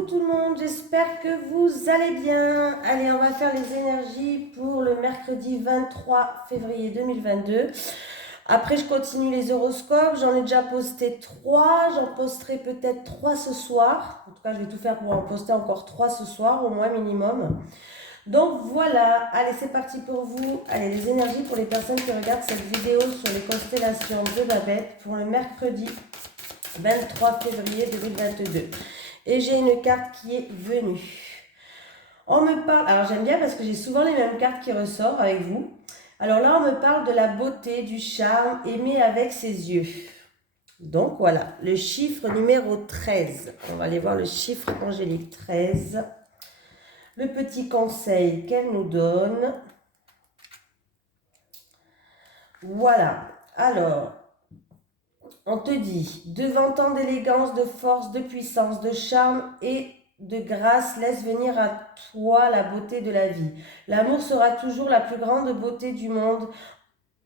Coucou tout le monde, j'espère que vous allez bien. Allez, on va faire les énergies pour le mercredi 23 février 2022. Après, je continue les horoscopes. J'en ai déjà posté 3. J'en posterai peut-être 3 ce soir. En tout cas, je vais tout faire pour en poster encore 3 ce soir, au moins minimum. Donc voilà, allez, c'est parti pour vous. Allez, les énergies pour les personnes qui regardent cette vidéo sur les constellations de Babette pour le mercredi 23 février 2022. Et j'ai une carte qui est venue. On me parle, alors j'aime bien parce que j'ai souvent les mêmes cartes qui ressortent avec vous. Alors là, on me parle de la beauté, du charme aimé avec ses yeux. Donc voilà, le chiffre numéro 13. On va aller voir le chiffre angélique 13. Le petit conseil qu'elle nous donne. Voilà, alors, on te dit, devant tant d'élégance, de force, de puissance, de charme et de grâce, laisse venir à toi la beauté de la vie. L'amour sera toujours la plus grande beauté du monde,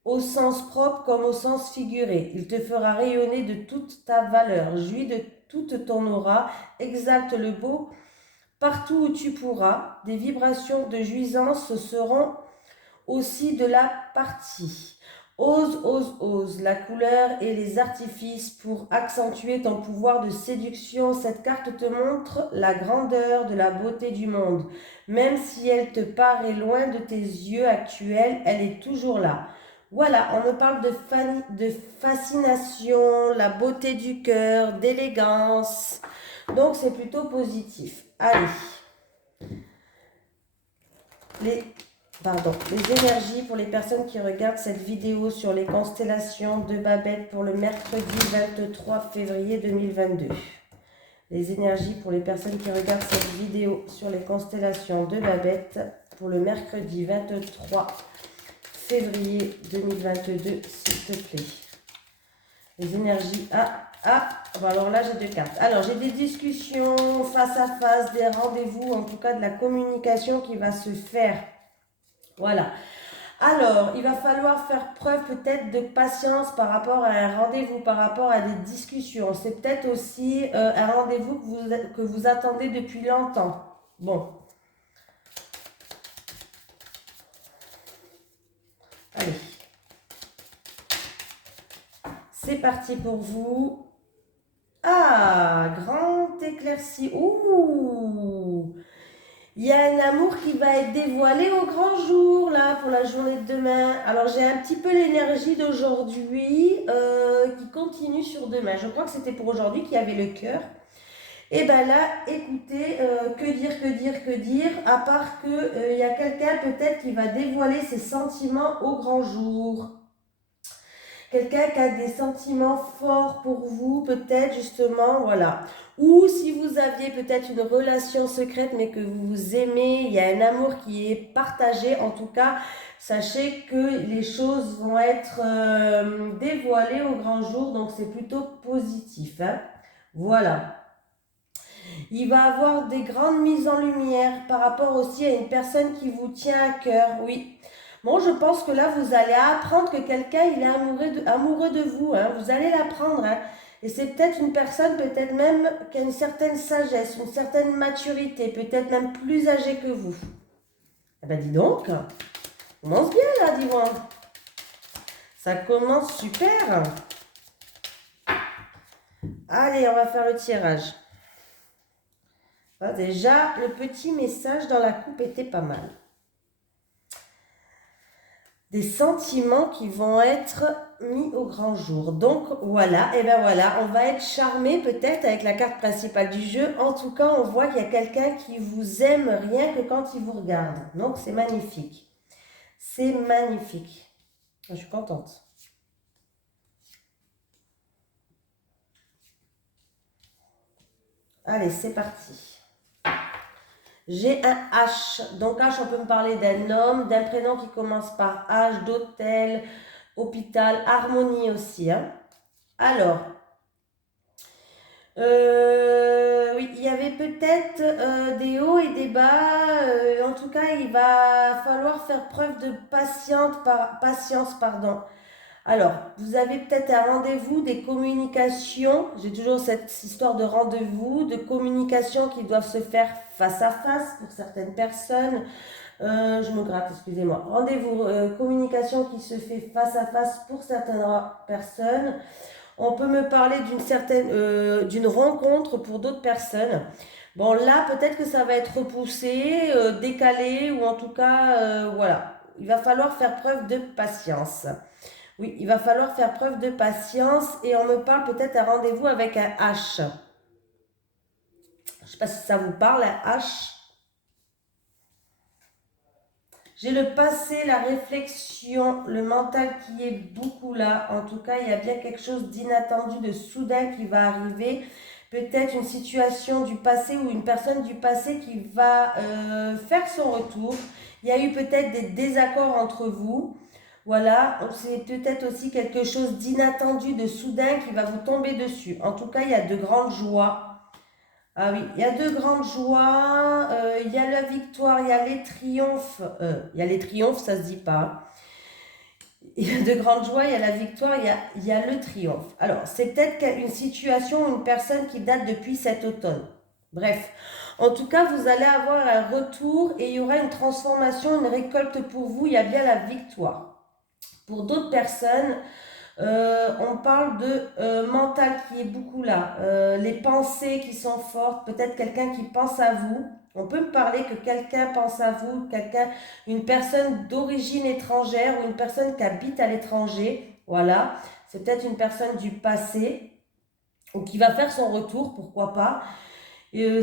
au sens propre comme au sens figuré. Il te fera rayonner de toute ta valeur, jouis de toute ton aura, exalte le beau partout où tu pourras. Des vibrations de jouissance seront aussi de la partie. Ose, ose, ose, la couleur et les artifices pour accentuer ton pouvoir de séduction. Cette carte te montre la grandeur de la beauté du monde. Même si elle te paraît loin de tes yeux actuels, elle est toujours là. Voilà, on me parle de fascination, la beauté du cœur, d'élégance. Donc c'est plutôt positif. Allez. Les énergies pour les personnes qui regardent cette vidéo sur les constellations de Babette pour le mercredi 23 février 2022. Les énergies pour les personnes qui regardent cette vidéo sur les constellations de Babette pour le mercredi 23 février 2022, s'il te plaît. Les énergies. Bon, alors là j'ai 2 cartes. Alors j'ai des discussions face à face, des rendez-vous, en tout cas de la communication qui va se faire. Voilà. Alors, il va falloir faire preuve peut-être de patience par rapport à un rendez-vous, par rapport à des discussions. C'est peut-être aussi un rendez-vous que vous attendez depuis longtemps. Bon. Allez. C'est parti pour vous. Ah, grand éclairci. Ouh! Il y a un amour qui va être dévoilé au grand jour, là, pour la journée de demain. Alors, j'ai un petit peu l'énergie d'aujourd'hui qui continue sur demain. Je crois que c'était pour aujourd'hui qu'il y avait le cœur. Et bien là, écoutez, que dire, à part qu'il y a quelqu'un peut-être qui va dévoiler ses sentiments au grand jour. Quelqu'un qui a des sentiments forts pour vous, peut-être justement, voilà. Ou si vous aviez peut-être une relation secrète, mais que vous vous aimez, il y a un amour qui est partagé. En tout cas, sachez que les choses vont être dévoilées au grand jour, donc c'est plutôt positif. Hein. Voilà. Il va avoir des grandes mises en lumière par rapport aussi à une personne qui vous tient à cœur, oui. Bon, je pense que là, vous allez apprendre que quelqu'un, il est amoureux de vous. Hein. Vous allez l'apprendre. Hein. Et c'est peut-être une personne, peut-être même qui a une certaine sagesse, une certaine maturité, peut-être même plus âgée que vous. Eh ben, dis donc, ça commence bien là, dis-moi. Ça commence super. Allez, on va faire le tirage. Déjà, le petit message dans la coupe était pas mal. Des sentiments qui vont être mis au grand jour. Donc voilà, et bien voilà, on va être charmé peut-être avec la carte principale du jeu. En tout cas, on voit qu'il y a quelqu'un qui vous aime rien que quand il vous regarde. Donc c'est magnifique. C'est magnifique. Je suis contente. Allez, c'est parti. J'ai un H. Donc H, on peut me parler d'un homme, d'un prénom qui commence par H, d'hôtel, hôpital, harmonie aussi. Hein. Alors, oui, il y avait peut-être des hauts et des bas. En tout cas, il va falloir faire preuve de patience, pardon, Alors, vous avez peut-être un rendez-vous, des communications. J'ai toujours cette histoire de rendez-vous, de communications qui doivent se faire face à face pour certaines personnes. Je me gratte, excusez-moi. Rendez-vous, communication qui se fait face à face pour certaines personnes. On peut me parler d'une rencontre pour d'autres personnes. Bon, là, peut-être que ça va être repoussé, décalé, ou en tout cas, voilà. Il va falloir faire preuve de patience. Oui, il va falloir faire preuve de patience et on me parle peut-être un rendez-vous avec un H. Je ne sais pas si ça vous parle, un H. J'ai le passé, la réflexion, le mental qui est beaucoup là. En tout cas, il y a bien quelque chose d'inattendu, de soudain qui va arriver. Peut-être une situation du passé ou une personne du passé qui va faire son retour. Il y a eu peut-être des désaccords entre vous. Voilà, c'est peut-être aussi quelque chose d'inattendu, de soudain qui va vous tomber dessus. En tout cas, il y a de grandes joies. Ah oui, il y a de grandes joies, il y a la victoire, il y a les triomphes. Il y a les triomphes, ça se dit pas. Il y a de grandes joies, il y a la victoire, il y a le triomphe. Alors, c'est peut-être une situation, une personne qui date depuis cet automne. Bref, en tout cas, vous allez avoir un retour et il y aura une transformation, une récolte pour vous. Il y a bien la victoire. Pour d'autres personnes, on parle de mental qui est beaucoup là, les pensées qui sont fortes, peut-être quelqu'un qui pense à vous. On peut me parler que quelqu'un pense à vous, une personne d'origine étrangère ou une personne qui habite à l'étranger. Voilà, c'est peut-être une personne du passé ou qui va faire son retour, pourquoi pas.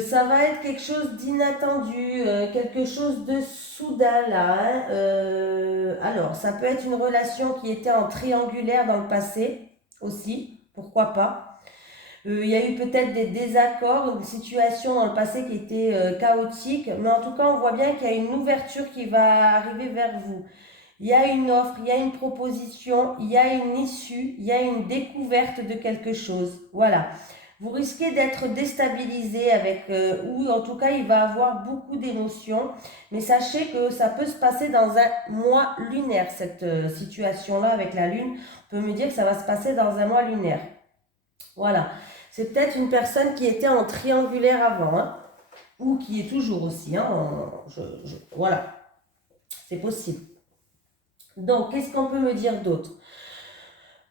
Ça va être quelque chose d'inattendu, quelque chose de soudain là, hein. Alors, ça peut être une relation qui était en triangulaire dans le passé aussi, pourquoi pas. Il y a eu peut-être des désaccords, une situation dans le passé qui était chaotique, mais en tout cas, on voit bien qu'il y a une ouverture qui va arriver vers vous. Il y a une offre, il y a une proposition, il y a une issue, il y a une découverte de quelque chose. Voilà. Vous risquez d'être déstabilisé ou en tout cas il va avoir beaucoup d'émotions, mais sachez que ça peut se passer dans un mois lunaire, cette situation-là avec la lune. On peut me dire que ça va se passer dans un mois lunaire. Voilà. C'est peut-être une personne qui était en triangulaire avant, hein, ou qui est toujours aussi. Hein, voilà, c'est possible. Donc, qu'est-ce qu'on peut me dire d'autre?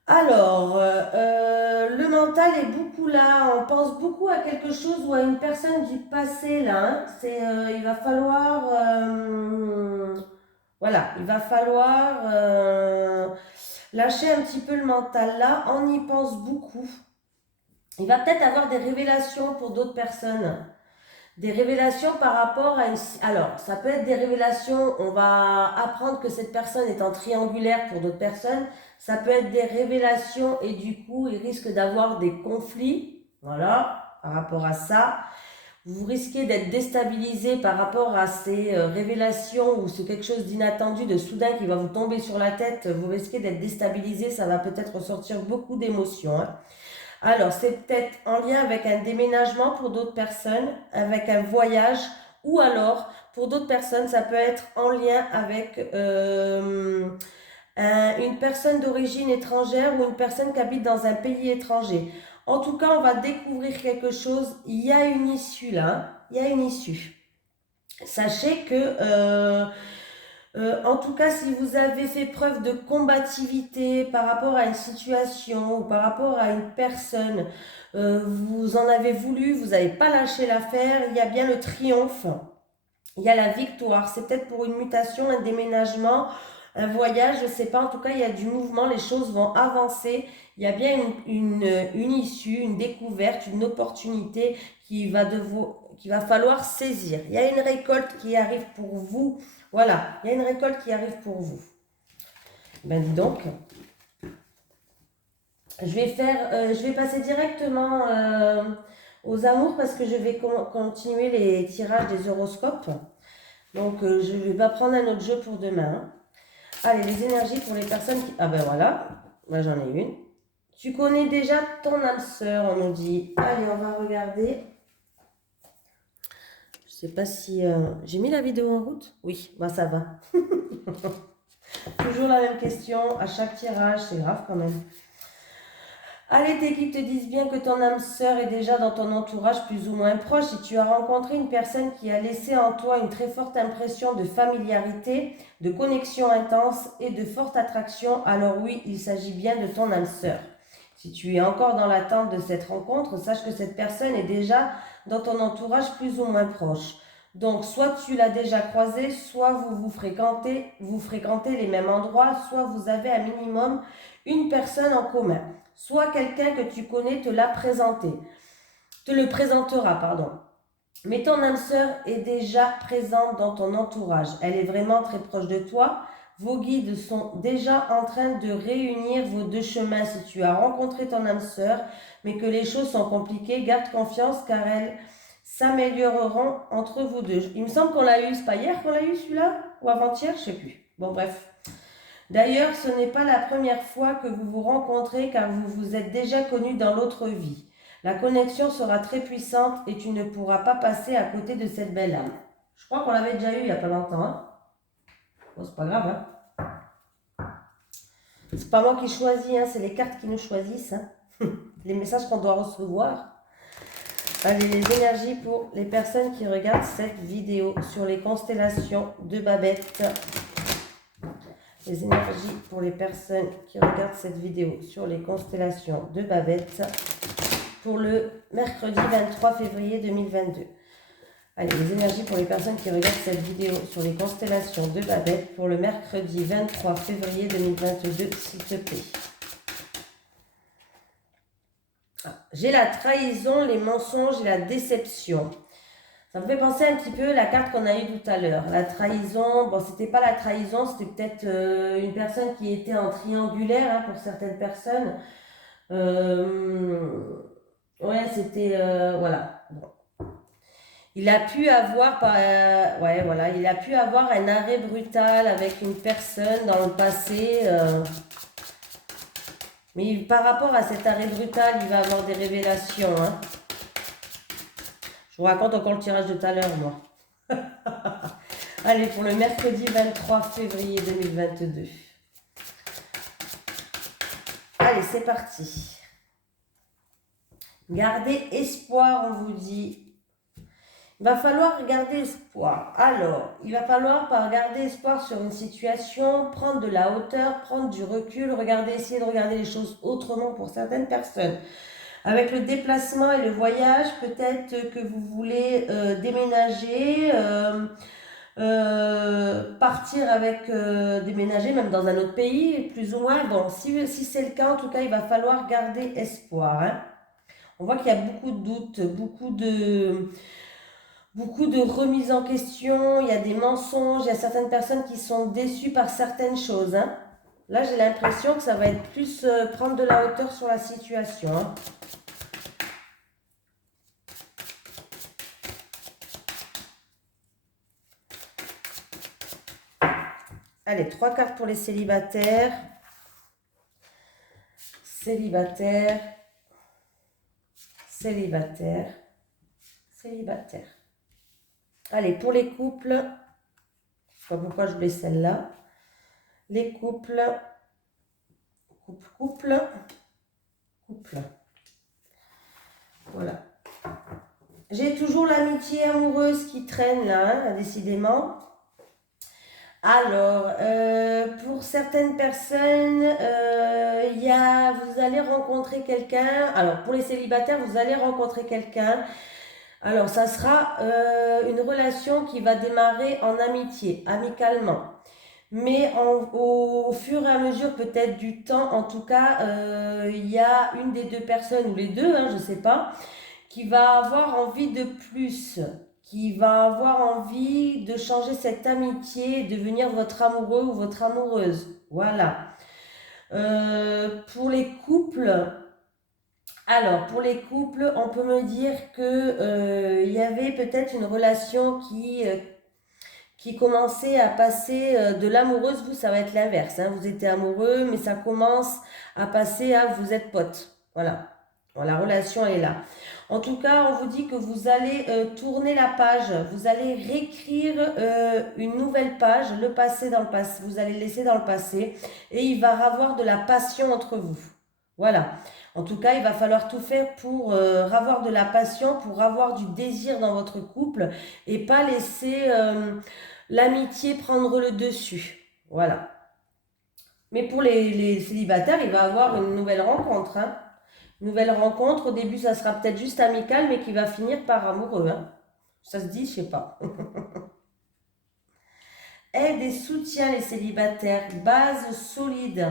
Alors, le mental est beaucoup là, on pense beaucoup à quelque chose ou à une personne du passé là, hein. Il va falloir, voilà, il va falloir lâcher un petit peu le mental là, on y pense beaucoup. Il va peut-être avoir des révélations pour d'autres personnes. Des révélations par rapport à une... Alors, ça peut être des révélations, on va apprendre que cette personne est en triangulaire pour d'autres personnes. Ça peut être des révélations et du coup, il risque d'avoir des conflits. Voilà, par rapport à ça. Vous risquez d'être déstabilisé par rapport à ces révélations ou c'est quelque chose d'inattendu, de soudain qui va vous tomber sur la tête. Vous risquez d'être déstabilisé, ça va peut-être ressortir beaucoup d'émotions, hein. Alors, c'est peut-être en lien avec un déménagement pour d'autres personnes, avec un voyage, ou alors, pour d'autres personnes, ça peut être en lien avec une personne d'origine étrangère ou une personne qui habite dans un pays étranger. En tout cas, on va découvrir quelque chose. Il y a une issue là, hein. Il y a une issue. Sachez que en tout cas, si vous avez fait preuve de combativité par rapport à une situation ou par rapport à une personne, vous en avez voulu, vous n'avez pas lâché l'affaire, il y a bien le triomphe, il y a la victoire. C'est peut-être pour une mutation, un déménagement, un voyage, je ne sais pas. En tout cas, il y a du mouvement, les choses vont avancer. Il y a bien une issue, une découverte, une opportunité qu'il va falloir saisir. Il y a une récolte qui arrive pour vous. Voilà, il y a une récolte qui arrive pour vous. Ben dis donc, je vais passer directement aux amours parce que je vais continuer les tirages des horoscopes. Donc, je vais pas prendre un autre jeu pour demain, hein. Allez, les énergies pour les personnes qui... Ah ben voilà, moi j'en ai une. Tu connais déjà ton âme sœur, on nous dit. Allez, on va regarder. Je sais pas si... J'ai mis la vidéo en route? Oui, bah ça va. Toujours la même question à chaque tirage, c'est grave quand même. Allez, tes guides te disent bien que ton âme sœur est déjà dans ton entourage plus ou moins proche. Si tu as rencontré une personne qui a laissé en toi une très forte impression de familiarité, de connexion intense et de forte attraction, alors oui, il s'agit bien de ton âme sœur. Si tu es encore dans l'attente de cette rencontre, sache que cette personne est déjà dans ton entourage plus ou moins proche. Donc, soit tu l'as déjà croisée, soit vous fréquentez les mêmes endroits, soit vous avez un minimum une personne en commun. Soit quelqu'un que tu connais te le présentera, pardon. Mais ton âme sœur est déjà présente dans ton entourage. Elle est vraiment très proche de toi. Vos guides sont déjà en train de réunir vos deux chemins. Si tu as rencontré ton âme sœur, mais que les choses sont compliquées, garde confiance car elles s'amélioreront entre vous deux. Il me semble qu'on l'a eu, c'est pas hier qu'on l'a eu celui-là? Ou avant-hier? Je sais plus. Bon, bref. D'ailleurs, ce n'est pas la première fois que vous vous rencontrez car vous vous êtes déjà connus dans l'autre vie. La connexion sera très puissante et tu ne pourras pas passer à côté de cette belle âme. Je crois qu'on l'avait déjà eu il n'y a pas longtemps. Hein. Bon, c'est pas grave. Hein. C'est pas moi qui choisis, hein, c'est les cartes qui nous choisissent. Hein. Les messages qu'on doit recevoir. Allez, les énergies pour les personnes qui regardent cette vidéo sur les constellations de Babette. Les énergies pour les personnes qui regardent cette vidéo sur les constellations de Babette pour le mercredi 23 février 2022. Allez, les énergies pour les personnes qui regardent cette vidéo sur les constellations de Babette pour le mercredi 23 février 2022, s'il te plaît. J'ai la trahison, les mensonges et la déception. Ça me fait penser un petit peu à la carte qu'on a eue tout à l'heure. La trahison, bon, c'était pas la trahison, c'était peut-être une personne qui était en triangulaire hein, pour certaines personnes. Ouais, c'était... voilà. Bon. Il a pu avoir ouais, voilà, il a pu avoir un arrêt brutal avec une personne dans le passé. Mais par rapport à cet arrêt brutal, il va avoir des révélations. Hein. Je vous raconte encore le tirage de tout à l'heure, moi. Allez, pour le mercredi 23 février 2022. Allez, c'est parti. Gardez espoir, on vous dit. Il va falloir garder espoir. Alors, il va falloir garder espoir sur une situation, prendre de la hauteur, prendre du recul, essayer de regarder les choses autrement pour certaines personnes. Avec le déplacement et le voyage, peut-être que vous voulez déménager, partir avec, déménager même dans un autre pays, plus ou moins. Bon, si c'est le cas, en tout cas, il va falloir garder espoir. Hein. On voit qu'il y a beaucoup de doutes, beaucoup de remises en question, il y a des mensonges, il y a certaines personnes qui sont déçues par certaines choses. Hein. Là, j'ai l'impression que ça va être plus prendre de la hauteur sur la situation. Hein. Allez, 3 cartes pour les célibataires. Célibataire. Célibataire. Célibataire. Allez, pour les couples, je ne sais pas pourquoi je voulais celle-là. Les couples. Couple. Voilà. J'ai toujours l'amitié amoureuse qui traîne là, hein, décidément. Alors, pour certaines personnes, vous allez rencontrer quelqu'un. Alors, pour les célibataires, vous allez rencontrer quelqu'un. Alors, ça sera une relation qui va démarrer en amitié, amicalement. Mais au fur et à mesure, peut-être du temps, en tout cas, il y a une des deux personnes, ou les deux, hein, je ne sais pas, qui va avoir envie de plus, qui va avoir envie de changer cette amitié, devenir votre amoureux ou votre amoureuse. Voilà. Pour les couples, alors pour les couples, on peut me dire que y avait peut-être une relation qui commençait à passer de l'amoureuse. Vous, ça va être l'inverse. Hein. Vous étiez amoureux, mais ça commence à passer à vous êtes potes. Voilà. Bon, la relation est là. En tout cas, on vous dit que vous allez tourner la page, vous allez réécrire une nouvelle page, le passé dans le passé, vous allez le laisser dans le passé et il va y avoir de la passion entre vous. Voilà. En tout cas, il va falloir tout faire pour avoir de la passion, pour avoir du désir dans votre couple et pas laisser l'amitié prendre le dessus. Voilà. Mais pour les célibataires, il va y avoir une nouvelle rencontre, hein. Nouvelle rencontre, au début ça sera peut-être juste amical, mais qui va finir par amoureux, hein. Ça se dit, je sais pas. Aide et soutien les célibataires, base solide.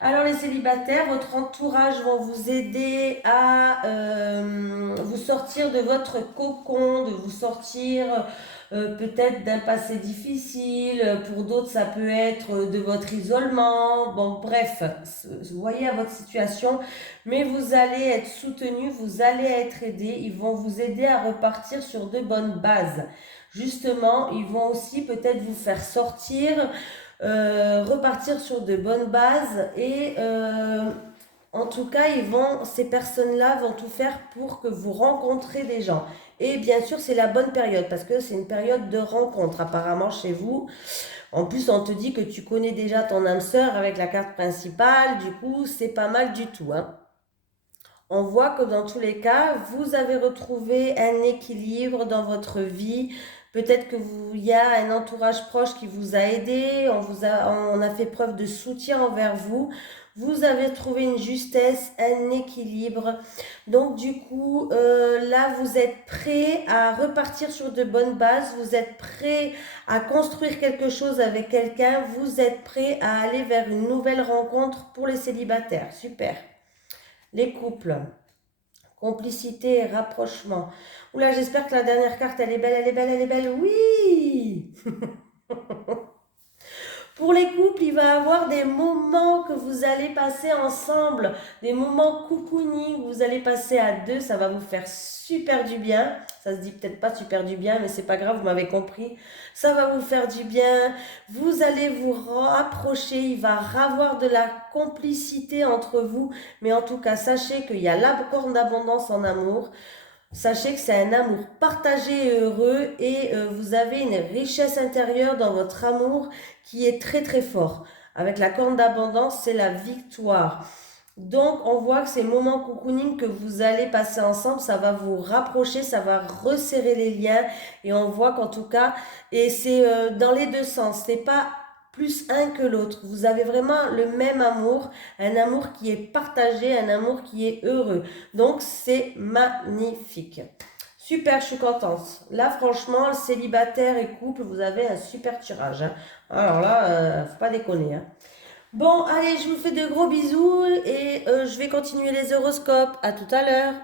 Alors les célibataires, votre entourage vont vous aider à vous sortir de votre cocon, de vous sortir peut-être d'un passé difficile. Pour d'autres, ça peut être de votre isolement. Bon, bref, vous voyez à votre situation, mais vous allez être soutenu, vous allez être aidé. Ils vont vous aider à repartir sur de bonnes bases. Justement, ils vont aussi peut-être vous faire sortir repartir sur de bonnes bases et en tout cas ces personnes-là vont tout faire pour que vous rencontrez des gens et bien sûr c'est la bonne période parce que c'est une période de rencontre apparemment chez vous. En plus on te dit que tu connais déjà ton âme sœur avec la carte principale, du coup c'est pas mal du tout, hein. On voit que dans tous les cas, vous avez retrouvé un équilibre dans votre vie. Peut-être que il y a un entourage proche qui vous a aidé, on a fait preuve de soutien envers vous. Vous avez trouvé une justesse, un équilibre. Donc du coup, là, vous êtes prêt à repartir sur de bonnes bases. Vous êtes prêt à construire quelque chose avec quelqu'un. Vous êtes prêt à aller vers une nouvelle rencontre pour les célibataires. Super. Les couples, complicité et rapprochement. Oula, j'espère que la dernière carte, elle est belle, elle est belle, elle est belle. Oui. Pour les couples, il va y avoir des moments que vous allez passer ensemble, des moments cocooning, vous allez passer à deux, ça va vous faire super du bien. Ça se dit peut-être pas super du bien, mais c'est pas grave, vous m'avez compris. Ça va vous faire du bien, vous allez vous rapprocher, il va y avoir de la complicité entre vous, mais en tout cas, sachez qu'il y a la corne d'abondance en amour. Sachez que c'est un amour partagé et heureux et vous avez une richesse intérieure dans votre amour qui est très très fort. Avec la corne d'abondance, c'est la victoire. Donc, on voit que ces moments cocooning que vous allez passer ensemble, ça va vous rapprocher, ça va resserrer les liens. Et on voit qu'en tout cas, et c'est dans les deux sens, c'est pas plus un que l'autre. Vous avez vraiment le même amour, un amour qui est partagé, un amour qui est heureux. Donc, c'est magnifique. Super, je suis contente. Là, franchement, célibataire et couple, vous avez un super tirage, hein. Alors là, faut pas déconner, hein. Bon, allez, je vous fais de gros bisous et je vais continuer les horoscopes. À tout à l'heure.